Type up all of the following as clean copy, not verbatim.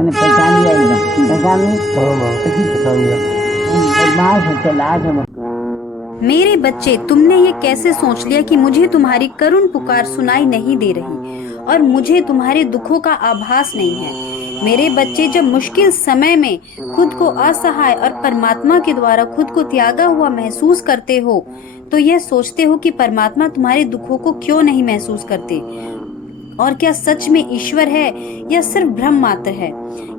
मैंने पहचान लिया एकदम, पहचान ली। हाँ माँ, पहचान लिया। बदमाश है, चालाक है। मेरे बच्चे, तुमने ये कैसे सोच लिया कि मुझे तुम्हारी करुण पुकार सुनाई नहीं दे रही और मुझे तुम्हारे दुखों का आभास नहीं है। मेरे बच्चे, जब मुश्किल समय में खुद को असहाय और परमात्मा के द्वारा खुद को त्यागा हुआ महसूस करते हो, तो यह सोचते हो कि परमात्मा तुम्हारे दुखों को क्यों नहीं महसूस करते। और क्या सच में ईश्वर है या सिर्फ भ्रम मात्र है?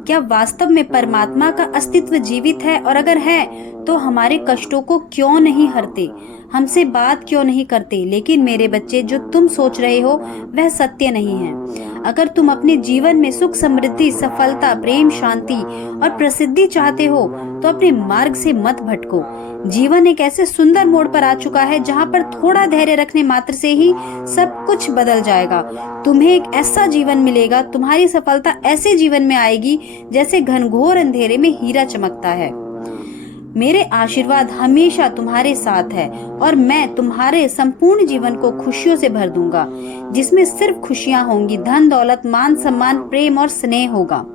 क्या वास्तव में परमात्मा का अस्तित्व जीवित है? और अगर है तो हमारे कष्टों को क्यों नहीं हरते, हमसे बात क्यों नहीं करते? लेकिन मेरे बच्चे, जो तुम सोच रहे हो वह सत्य नहीं है। अगर तुम अपने जीवन में सुख, समृद्धि, सफलता, प्रेम, शांति और प्रसिद्धि चाहते हो तो अपने मार्ग से मत भटको। जीवन एक ऐसे सुंदर मोड़ पर आ चुका है जहाँ पर थोड़ा धैर्य रखने मात्र से ही सब कुछ बदल जाएगा। तुम्हें एक ऐसा जीवन मिलेगा, तुम्हारी सफलता ऐसे जीवन में आएगी जैसे घनघोर अंधेरे में हीरा चमकता है। मेरे आशीर्वाद हमेशा तुम्हारे साथ है और मैं तुम्हारे संपूर्ण जीवन को खुशियों से भर दूंगा, जिसमें सिर्फ खुशियां होंगी, धन दौलत, मान सम्मान, प्रेम और स्नेह होगा।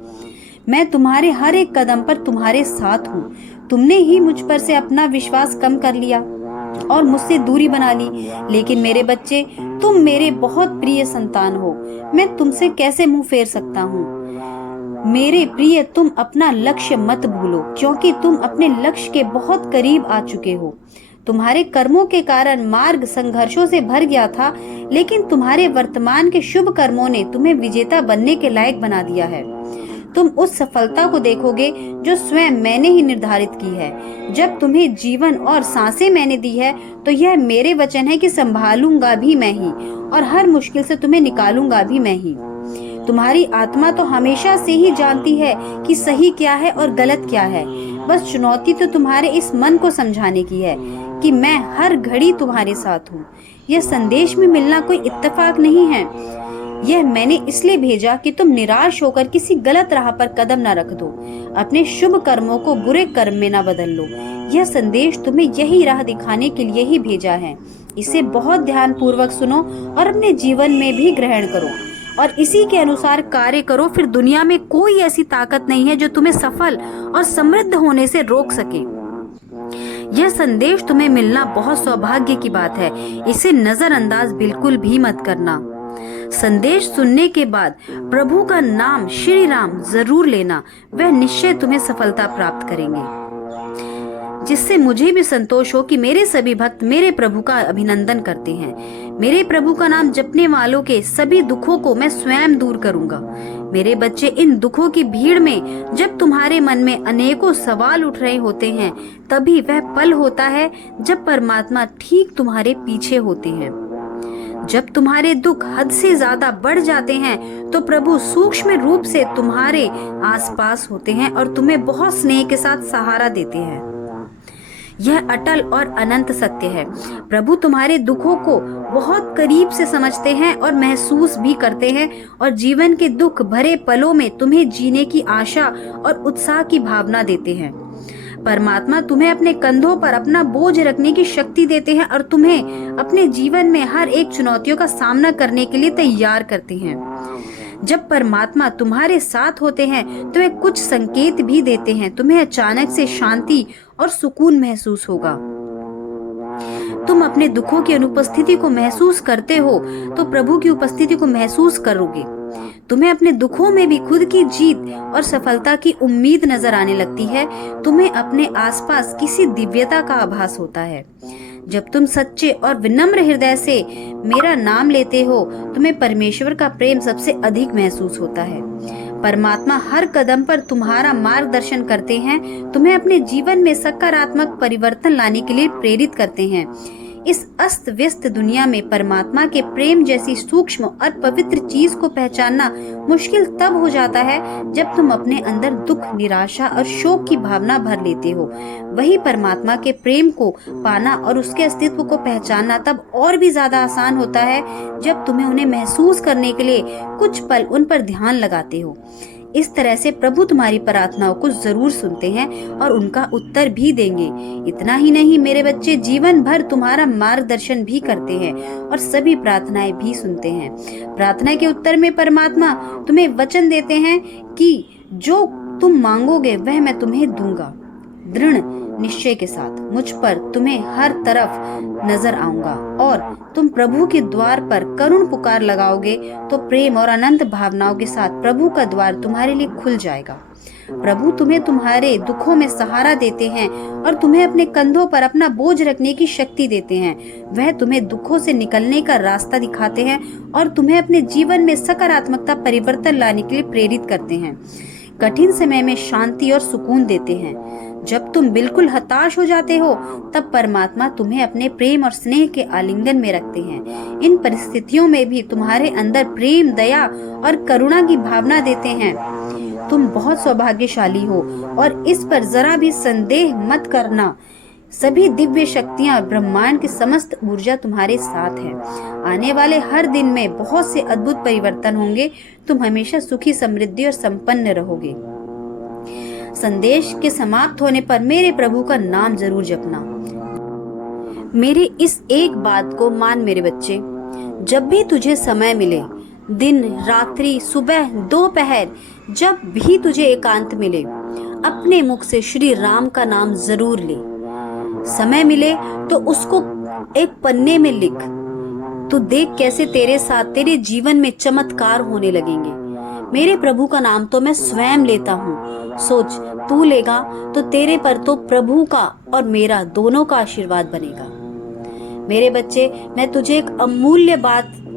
मैं तुम्हारे हर एक कदम पर तुम्हारे साथ हूँ। तुमने ही मुझ पर से अपना विश्वास कम कर लिया और मुझसे दूरी बना ली। लेकिन मेरे बच्चे, तुम मेरे बहुत प्रिय संतान हो। मैं तुमसे कैसे मुंह फेर सकता हूँ? मेरे प्रिय, तुम अपना लक्ष्य मत भूलो, क्योंकि तुम अपने लक्ष्य के बहुत करीब आ चुके हो। तुम्हारे कर्मों के कारण मार्ग संघर्षों से भर गया था, लेकिन तुम्हारे वर्तमान के शुभ कर्मों ने तुम्हें विजेता बनने के लायक बना दिया है। तुम उस सफलता को देखोगे जो स्वयं मैंने ही निर्धारित की है। जब तुम्हें जीवन और सांसें मैंने दी है, तो यह मेरे वचन है कि संभालूंगा भी मैं ही और हर मुश्किल से तुम्हें निकालूंगा भी मैं ही। तुम्हारी आत्मा तो हमेशा से ही जानती है कि सही क्या है और गलत क्या है। बस चुनौती तो तुम्हारे इस मन को समझाने की है कि मैं हर घड़ी तुम्हारे साथ हूँ। यह संदेश में मिलना कोई इत्तेफाक नहीं है। यह मैंने इसलिए भेजा कि तुम निराश होकर किसी गलत राह पर कदम न रख दो, अपने शुभ कर्मों को बुरे कर्म में न बदल लो। यह संदेश तुम्हें यही राह दिखाने के लिए ही भेजा है। इसे बहुत ध्यान पूर्वक सुनो और अपने जीवन में भी ग्रहण करो और इसी के अनुसार कार्य करो। फिर दुनिया में कोई ऐसी ताकत नहीं है जो तुम्हें सफल और समृद्ध होने से रोक सके। यह संदेश तुम्हें मिलना बहुत सौभाग्य की बात है। इसे नजरअंदाज बिल्कुल भी मत करना। संदेश सुनने के बाद प्रभु का नाम श्री राम जरूर लेना, वह निश्चय तुम्हें सफलता प्राप्त करेंगे। जिससे मुझे भी संतोष हो कि मेरे सभी भक्त मेरे प्रभु का अभिनंदन करते हैं। मेरे प्रभु का नाम जपने वालों के सभी दुखों को मैं स्वयं दूर करूंगा। मेरे बच्चे, इन दुखों की भीड़ में जब तुम्हारे मन में अनेकों सवाल उठ रहे होते हैं, तभी वह पल होता है जब परमात्मा ठीक तुम्हारे पीछे होते हैं। जब तुम्हारे दुख हद से ज्यादा बढ़ जाते हैं, तो प्रभु सूक्ष्म रूप से तुम्हारे आसपास होते हैं और तुम्हें बहुत स्नेह के साथ सहारा देते हैं। यह अटल और अनंत सत्य है। प्रभु तुम्हारे दुखों को बहुत करीब से समझते हैं और महसूस भी करते हैं और जीवन के दुख भरे पलों में तुम्हें जीने की आशा और उत्साह की भावना देते हैं। परमात्मा तुम्हें अपने कंधों पर अपना बोझ रखने की शक्ति देते हैं और तुम्हें अपने जीवन में हर एक चुनौतियों का सामना करने के लिए तैयार करते हैं। जब परमात्मा तुम्हारे साथ होते हैं तो वे कुछ संकेत भी देते हैं। तुम्हें अचानक से शांति और सुकून महसूस होगा। तुम अपने दुखों की अनुपस्थिति को महसूस करते हो तो प्रभु की उपस्थिति को महसूस करोगे। तुम्हें अपने दुखों में भी खुद की जीत और सफलता की उम्मीद नजर आने लगती है। तुम्हें अपने आसपास किसी दिव्यता का आभास होता है। जब तुम सच्चे और विनम्र हृदय से मेरा नाम लेते हो, तुम्हें परमेश्वर का प्रेम सबसे अधिक महसूस होता है। परमात्मा हर कदम पर तुम्हारा मार्गदर्शन करते हैं, तुम्हें अपने जीवन में सकारात्मक परिवर्तन लाने के लिए प्रेरित करते हैं। इस अस्त व्यस्त दुनिया में परमात्मा के प्रेम जैसी सूक्ष्म और पवित्र चीज को पहचानना मुश्किल तब हो जाता है जब तुम अपने अंदर दुख, निराशा और शोक की भावना भर लेते हो। वही परमात्मा के प्रेम को पाना और उसके अस्तित्व को पहचानना तब और भी ज्यादा आसान होता है जब तुम्हें उन्हें महसूस करने के लिए कुछ पल उन पर ध्यान लगाते हो। इस तरह से प्रभु तुम्हारी प्रार्थनाओं को जरूर सुनते हैं और उनका उत्तर भी देंगे। इतना ही नहीं मेरे बच्चे, जीवन भर तुम्हारा मार्गदर्शन भी करते हैं और सभी प्रार्थनाएं भी सुनते हैं। प्रार्थना के उत्तर में परमात्मा तुम्हें वचन देते हैं कि जो तुम मांगोगे वह मैं तुम्हें दूंगा। दृढ़ निश्चय के साथ मुझ पर तुम्हें हर तरफ नजर आऊंगा और तुम प्रभु के द्वार पर करुण पुकार लगाओगे तो प्रेम और अनंत भावनाओं के साथ प्रभु का द्वार तुम्हारे लिए खुल जाएगा। प्रभु तुम्हें तुम्हारे दुखों में सहारा देते हैं और तुम्हें अपने कंधों पर अपना बोझ रखने की शक्ति देते हैं। वह तुम्हें दुखों से निकलने का रास्ता दिखाते हैं और तुम्हें अपने जीवन में सकारात्मकता परिवर्तन लाने के लिए प्रेरित करते हैं। कठिन समय में शांति और सुकून देते हैं। जब तुम बिल्कुल हताश हो जाते हो तब परमात्मा तुम्हें अपने प्रेम और स्नेह के आलिंगन में रखते हैं। इन परिस्थितियों में भी तुम्हारे अंदर प्रेम, दया और करुणा की भावना देते हैं। तुम बहुत सौभाग्यशाली हो और इस पर जरा भी संदेह मत करना। सभी दिव्य शक्तियां और ब्रह्मांड की समस्त ऊर्जा तुम्हारे साथ है। आने वाले हर दिन में बहुत से अद्भुत परिवर्तन होंगे। तुम हमेशा सुखी, समृद्धि और संपन्न रहोगे। संदेश के समाप्त होने पर मेरे प्रभु का नाम जरूर जपना। मेरे इस एक बात को मान मेरे बच्चे, जब भी तुझे समय मिले, दिन, रात्रि, सुबह, दोपहर, जब भी तुझे एकांत मिले, अपने मुख से श्री राम का नाम जरूर ले। समय मिले तो उसको एक पन्ने में लिख। तो देख कैसे तेरे साथ तेरे जीवन में चमत्कार होने लगेंगे। मेरे प्रभु का नाम तो मैं स्वयं लेता हूँ। सोच, तू लेगा तो तेरे पर तो प्रभु का और मेरा दोनों का आशीर्वाद बनेगा। मेरे बच्चे, मैं तुझे एक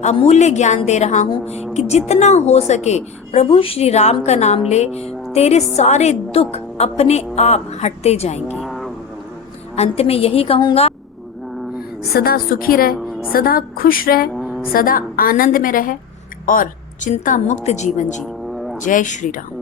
अमूल्य ज्ञान दे रहा हूँ कि जितना हो सके प्रभु श्री राम का नाम ले। तेरे सारे दुख अपने आप हटते जाएंगे। अंत में यही कहूंगा, सदा सुखी रह, सदा खुश रह, सदा आनंद में रह और चिंता मुक्त जीवन जी। जय श्री राम।